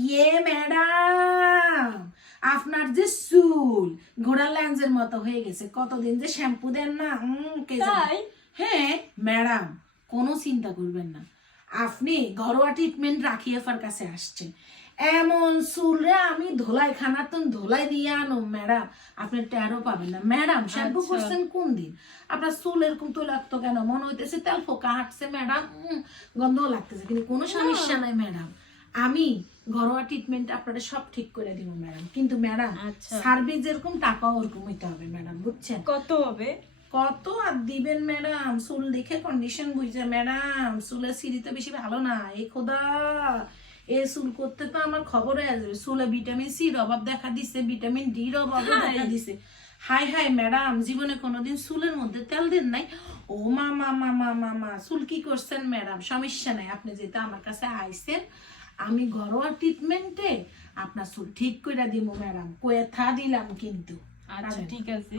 ইয়ে ম্যাডাম, আপনার যে চুল ঘোড়ার ল্যান্সের মতো হয়ে গেছে, কতদিন যে শ্যাম্পু দেন না, কে জানে। হ্যাঁ ম্যাডাম, কোনো চিন্তা করবেন না, আপনি ঘরোয়া ট্রিটমেন্ট রাখিয়ে আপনার কাছে আসছেন। এমন চুলে আমি ধোলাই খানার তো ধোলাই দিয়ে আনো ম্যাডাম, আপনি টেরও পাবেন না। ম্যাডাম শ্যাম্পু করছেন কোন দিন? আপনার চুল এরকম তো লাগতো কেন? মনে হইতেছে তেল ফোকা হাঁটছে ম্যাডাম, গন্ধও লাগতেছে, কিন্তু কোনো সমস্যা নাই ম্যাডাম। আমি ঘরোয়া ট্রিটমেন্ট আপনারা সব ঠিক করে দিব ম্যাডাম, কিন্তু ম্যাডাম সার্ভিস যেরকম টাকাও ওরকম হইতে হবে ম্যাডাম, বুঝছেন? কত হবে? কত আর দিবেন ম্যাডাম? চুল দেখে কন্ডিশন বুঝছে ম্যাডাম, চুলের সিঁড়ি তো বেশি ভালো না। এই খোদা, এই চুল করতে তো আমার খবর হয়ে যাবে। চুলে ভিটামিন সির অভাব দেখা দিছে, ভিটামিন ডির অভাব দেখা দিছে। হাই হাই ম্যাডাম, জীবনে কোনোদিন চুলের মধ্যে তেল দেন নাই? ও মা মা মা মা মা মা, চুল কি করছেন ম্যাডাম? সমস্যা নাই, আপনি যেহেতু আমার কাছে আইছেন, আমি ঘরোয়া ট্রিটমেন্টে আপনার চুল ঠিক করে দিব ম্যাডাম, কয়ে থা দিলাম কিন্তু। আচ্ছা ঠিক আছে।